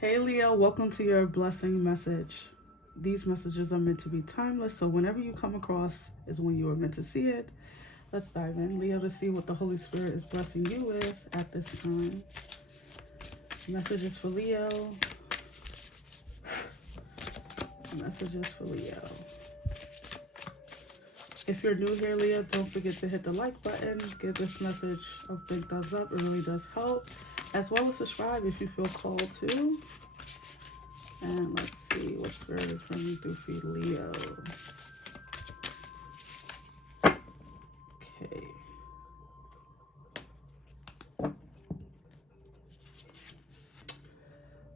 Hey Leo, welcome to your blessing message. These messages are meant to be timeless, so whenever you come across is when you are meant to see it. Let's dive in, Leo, to see what the Holy Spirit is blessing you with at this time. Messages for Leo. Messages for Leo. If you're new here, Leo, don't forget to hit the like button. Give this message a big thumbs up. It really does help. As well as subscribe if you feel called to. And let's see what Spirit is running through for you, Leo. Okay.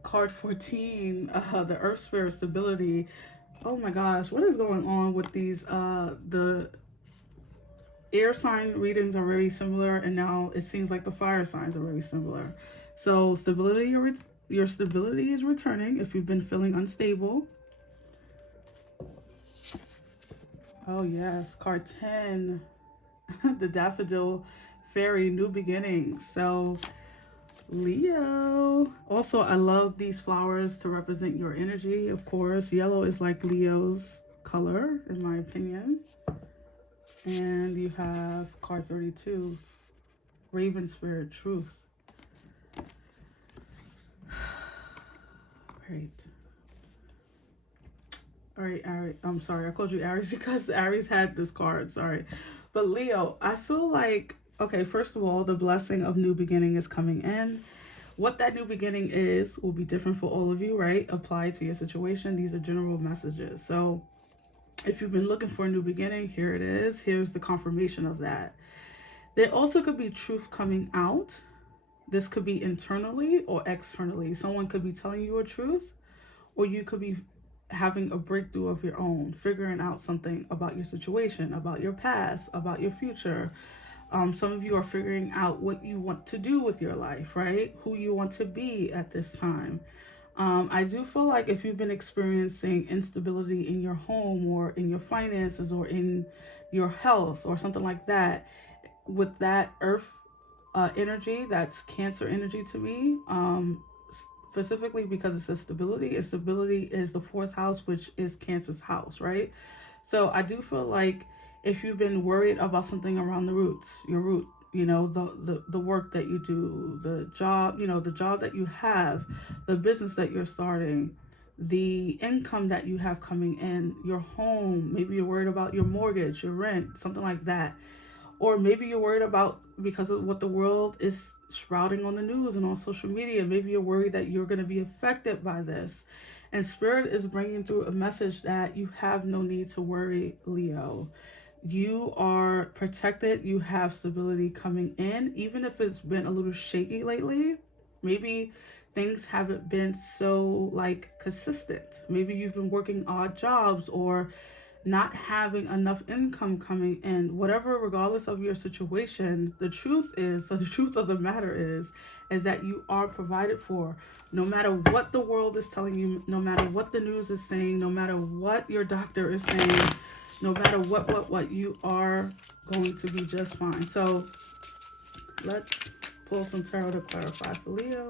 Card 14, the Earth Spirit Stability. Oh my gosh, what is going on with these? The air sign readings are very similar, and now it seems like the fire signs are very similar. So stability, your stability is returning if you've been feeling unstable. Oh yes, card 10, the Daffodil Fairy, New Beginnings. So Leo. Also, I love these flowers to represent your energy. Of course, yellow is like Leo's color, in my opinion. And you have card 32, Raven Spirit, Truth. Great. All right, Aries. I'm sorry, I called you Aries because Aries had this card. Sorry. But Leo, I feel like, okay, first of all, the blessing of new beginning is coming in. What that new beginning is will be different for all of you, right? Apply to your situation. These are general messages. So if you've been looking for a new beginning, here it is. Here's the confirmation of that. There also could be truth coming out. This could be internally or externally. Someone could be telling you a truth, or you could be having a breakthrough of your own, figuring out something about your situation, about your past, about your future. Some of you are figuring out what you want to do with your life, right? Who you want to be at this time. I do feel like if you've been experiencing instability in your home or in your finances or in your health or something like that, with that earth energy, that's Cancer energy to me, specifically because it says stability, and stability is the fourth house, which is Cancer's house, right? So I do feel like if you've been worried about something around the roots, your root, you know, the work that you do, the job, you know, the job that you have, the business that you're starting, the income that you have coming in, your home, maybe you're worried about your mortgage, your rent, something like that. Or maybe you're worried about, because of what the world is sprouting on the news and on social media, maybe you're worried that you're going to be affected by this. And Spirit is bringing through a message that you have no need to worry, Leo. You are protected. You have stability coming in, even if it's been a little shaky lately. Maybe things haven't been so consistent. Maybe you've been working odd jobs or not having enough income coming in. Whatever, regardless of your situation, the truth of the matter is that you are provided for. No matter what the world is telling you, no matter what the news is saying, no matter what your doctor is saying, no matter what, you are going to be just fine. So let's pull some tarot to clarify for Leo.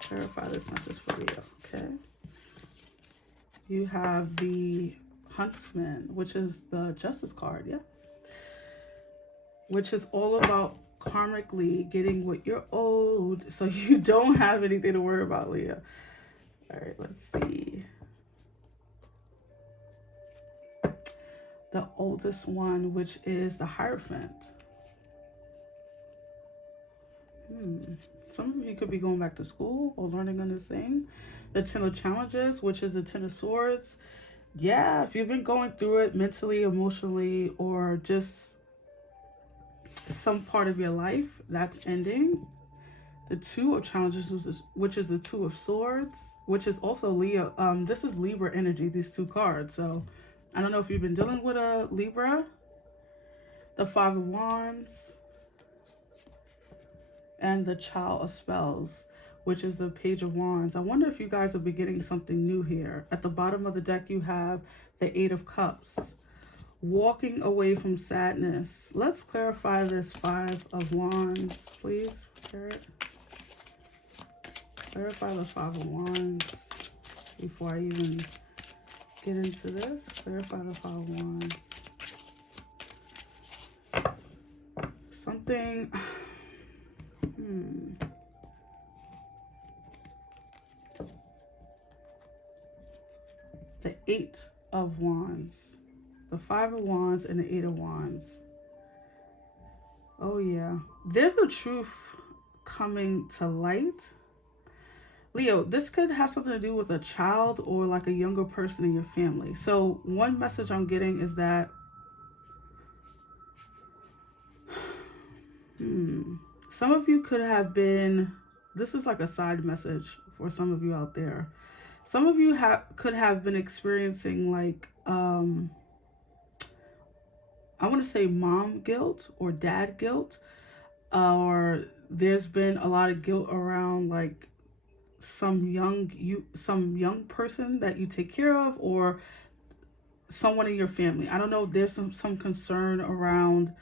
Clarify this message for Leo, okay? You have the Huntsman, which is the Justice card, yeah? Which is all about karmically getting what you're owed, so you don't have anything to worry about, Leo. All right, let's see. The oldest one, which is the Hierophant. Some of you could be going back to school or learning a new thing. The Ten of Challenges, which is the Ten of Swords. Yeah, if you've been going through it mentally, emotionally, or just some part of your life, that's ending. The Two of Challenges, which is the Two of Swords, which is also Leo. This is Libra energy, these two cards. So I don't know if you've been dealing with a Libra. The Five of Wands. And the Child of Spells, which is the Page of Wands. I wonder if you guys are beginning something new here. At the bottom of the deck, you have the Eight of Cups. Walking away from sadness. Let's clarify this Five of Wands, please, Spirit, clarify the Five of Wands before I even get into this. Clarify the Five of Wands. Something. The Eight of Wands. The Five of Wands and the Eight of Wands. Oh yeah. There's a truth coming to light. Leo, this could have something to do with a child or like a younger person in your family. So one message I'm getting is that some of you could have been, this is like a side message for some of you out there. Some of you could have been experiencing like, I want to say mom guilt or dad guilt, or there's been a lot of guilt around like some young person that you take care of, or someone in your family. I don't know. There's some concern around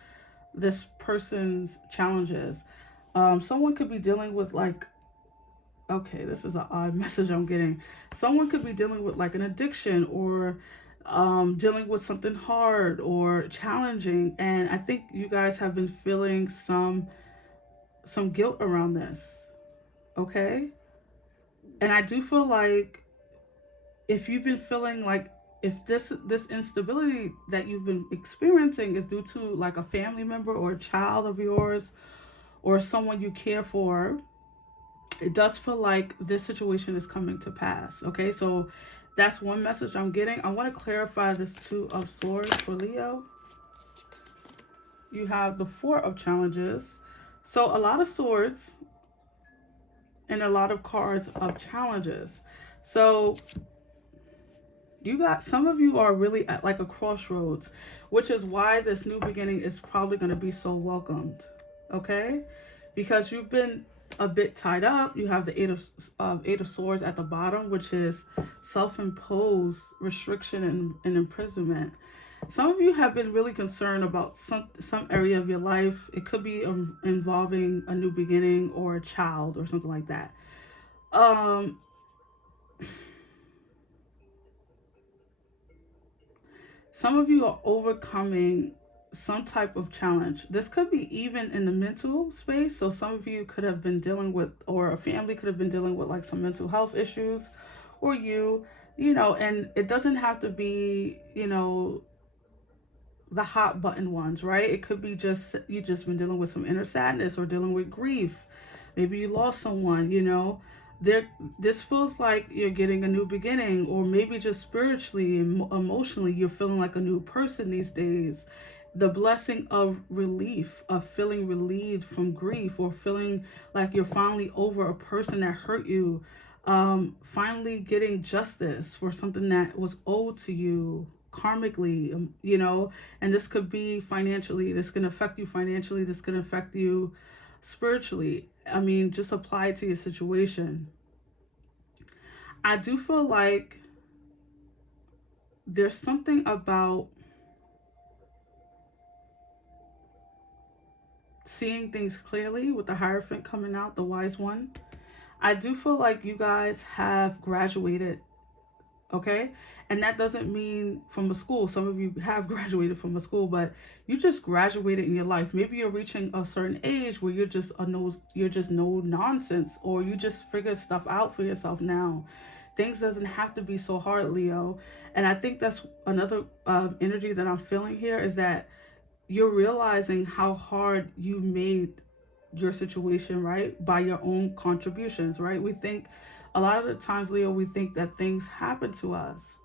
this person's challenges. Someone could be dealing with like, okay, this is an odd message I'm getting. Someone could be dealing with like an addiction, or dealing with something hard or challenging, and I think you guys have been feeling some guilt around this. Okay, and I do feel like if you've been feeling like, if this instability that you've been experiencing is due to like a family member or a child of yours or someone you care for, it does feel like this situation is coming to pass. Okay, so that's one message I'm getting. I want to clarify this Two of Swords for Leo. You have the Four of Challenges. So a lot of swords and a lot of cards of challenges. So you got, some of you are really at like a crossroads, which is why this new beginning is probably going to be so welcomed. Okay, because you've been a bit tied up. You have the Eight of Swords at the bottom, which is self-imposed restriction and imprisonment. Some of you have been really concerned about some area of your life. It could be involving a new beginning or a child or something like that. Some of you are overcoming some type of challenge. This could be even in the mental space. So some of you could have been dealing with, or a family could have been dealing with like some mental health issues, or you know, and it doesn't have to be, you know, the hot button ones, right? It could be just, you just been dealing with some inner sadness or dealing with grief. Maybe you lost someone, you know. This feels like you're getting a new beginning, or maybe just spiritually and emotionally you're feeling like a new person these days. The blessing of relief, of feeling relieved from grief, or feeling like you're finally over a person that hurt you, finally getting justice for something that was owed to you karmically, you know. And this could be financially. This can affect you financially. This can affect you spiritually. I mean, just apply it to your situation. I do feel like there's something about seeing things clearly with the Hierophant coming out, the Wise One. I do feel like you guys have graduated, okay? And that doesn't mean from a school. Some of you have graduated from a school, but you just graduated in your life. Maybe you're reaching a certain age where you're just no nonsense, or you just figure stuff out for yourself now. Things doesn't have to be so hard, Leo. And I think that's another energy that I'm feeling here, is that you're realizing how hard you made your situation, right? By your own contributions, right? We think a lot of the times, Leo, we think that things happen to us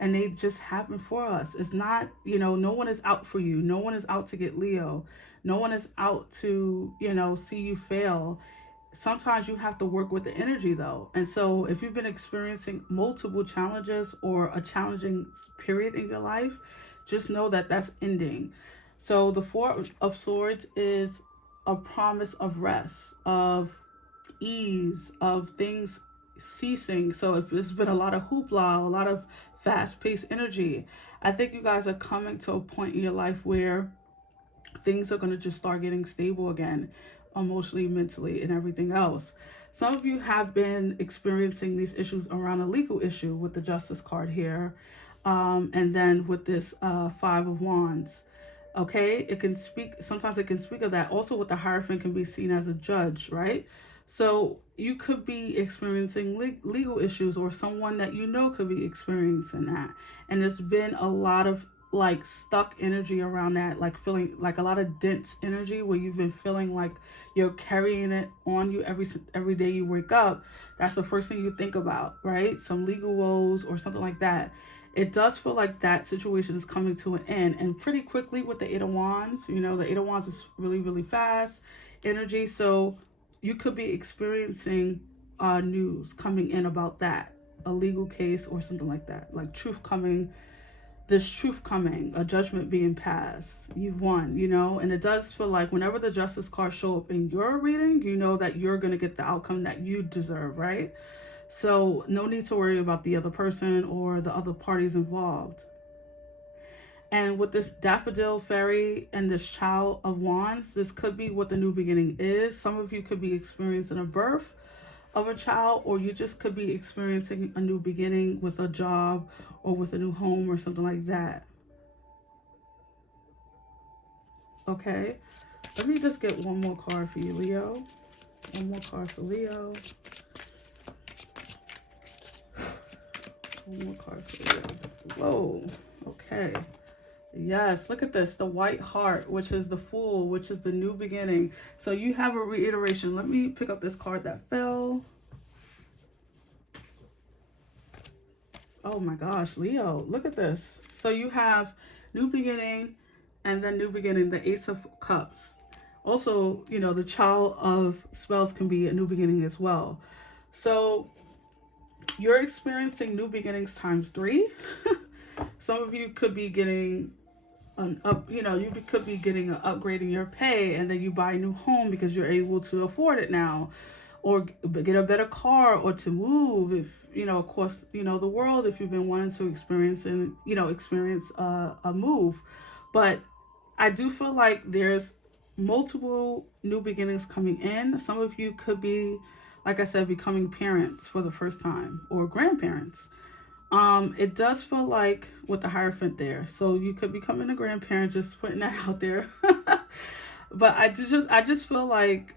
and they just happen for us. It's not, you know, no one is out for you. No one is out to get Leo. No one is out to, you know, see you fail. Sometimes you have to work with the energy though. And so if you've been experiencing multiple challenges or a challenging period in your life, just know that that's ending. So the Four of Swords is a promise of rest, of ease, of things ceasing. So if there's been a lot of hoopla, a lot of fast-paced energy, I think you guys are coming to a point in your life where things are going to just start getting stable again. emotionally, mentally, and everything else. Some of you have been experiencing these issues around a legal issue with the Justice card here. And then with this Five of Wands. Okay, it can speak, sometimes it can speak of that. Also with the Hierophant can be seen as a judge, right? So you could be experiencing legal issues, or someone that you know could be experiencing that. And there's been a lot of like stuck energy around that, like feeling like a lot of dense energy where you've been feeling like you're carrying it on you every day you wake up. That's the first thing you think about, right? Some legal woes or something like that. It does feel like that situation is coming to an end, and pretty quickly with the Eight of Wands. You know, the Eight of Wands is really, really fast energy. So you could be experiencing news coming in about that, a legal case or something like that, like truth coming, this truth coming, a judgment being passed. You've won, you know. And it does feel like whenever the Justice cards show up in your reading, you know that you're going to get the outcome that you deserve, right? So no need to worry about the other person or the other parties involved. And with this Daffodil Fairy and this Child of Wands, this could be what the new beginning is. Some of you could be experiencing a birth of a child, or you just could be experiencing a new beginning with a job or with a new home or something like that. Okay, let me just get one more card for you, Leo. One more card for Leo. One more card for Leo. Whoa, okay. Yes, look at this, the White Heart, which is the Fool, which is the new beginning. So you have a reiteration. Let me pick up this card that fell. Oh my gosh, Leo, look at this. So you have new beginning, and then new beginning, the Ace of Cups. Also, you know, the Child of Spells can be a new beginning as well. So you're experiencing new beginnings times 3. Some of you could be getting an up, you know, you could be getting an upgrade in your pay, and then you buy a new home because you're able to afford it now, or get a better car, or to move, if you know, of course, you know, the world, if you've been wanting to experience a move. But I do feel like there's multiple new beginnings coming in. Some of you could be, like I said, becoming parents for the first time, or grandparents. It does feel like with the Hierophant there. So you could be becoming a grandparent, just putting that out there. But I just feel like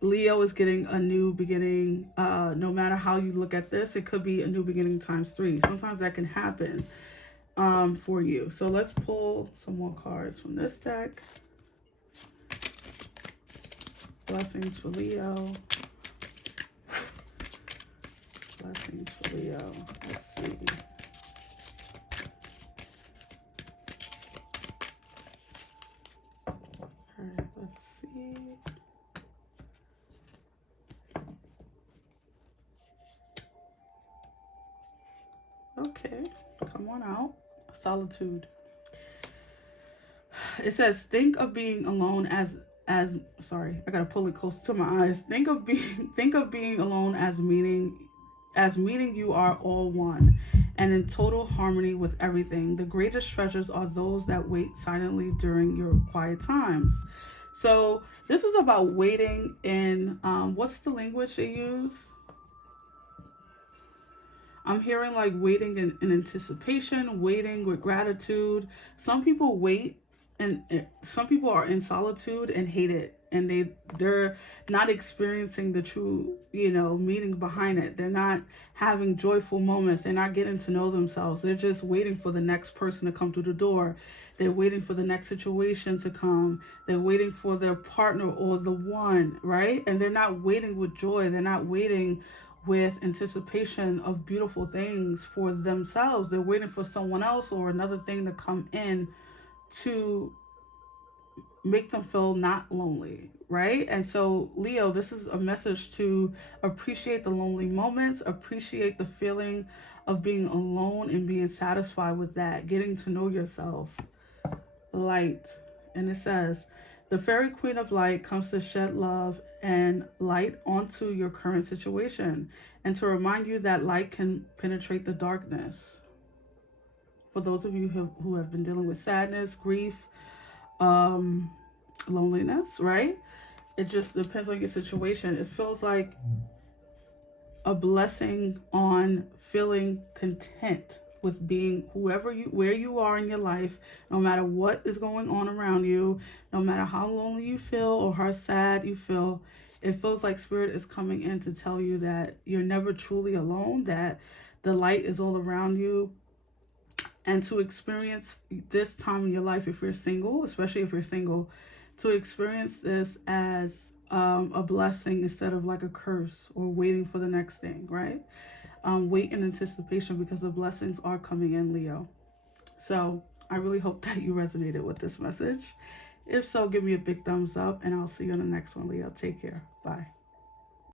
Leo is getting a new beginning. No matter how you look at this, it could be a new beginning times 3. Sometimes that can happen for you. So let's pull some more cards from this deck. Blessings for Leo. Blessings for Leo. Let's see. Alright, let's see. Okay, come on out. Solitude. It says, think of being alone as sorry, I gotta pull it close to my eyes. Think of being alone as meaning you are all one and in total harmony with everything. The greatest treasures are those that wait silently during your quiet times. So this is about waiting in, what's the language they use? I'm hearing like waiting in anticipation, waiting with gratitude. Some people wait, and some people are in solitude and hate it, and they're not experiencing the true, you know, meaning behind it. They're not having joyful moments. They're not getting to know themselves. They're just waiting for the next person to come through the door. They're waiting for the next situation to come. They're waiting for their partner or the one, right? And they're not waiting with joy. They're not waiting with anticipation of beautiful things for themselves. They're waiting for someone else or another thing to come in to make them feel not lonely, right? And so, Leo, this is a message to appreciate the lonely moments, appreciate the feeling of being alone and being satisfied with that, getting to know yourself. Light. And it says, the fairy queen of light comes to shed love and light onto your current situation and to remind you that light can penetrate the darkness. For those of you who have been dealing with sadness, grief, loneliness, right? It just depends on your situation. It feels like a blessing on feeling content with being where you are in your life, no matter what is going on around you, no matter how lonely you feel or how sad you feel. It feels like spirit is coming in to tell you that you're never truly alone, that the light is all around you, and to experience this time in your life, if you're single, especially if you're single, to experience this as a blessing instead of like a curse or waiting for the next thing, right? Wait in anticipation, because the blessings are coming in, Leo. So I really hope that you resonated with this message. If so, give me a big thumbs up, and I'll see you on the next one, Leo. Take care. Bye.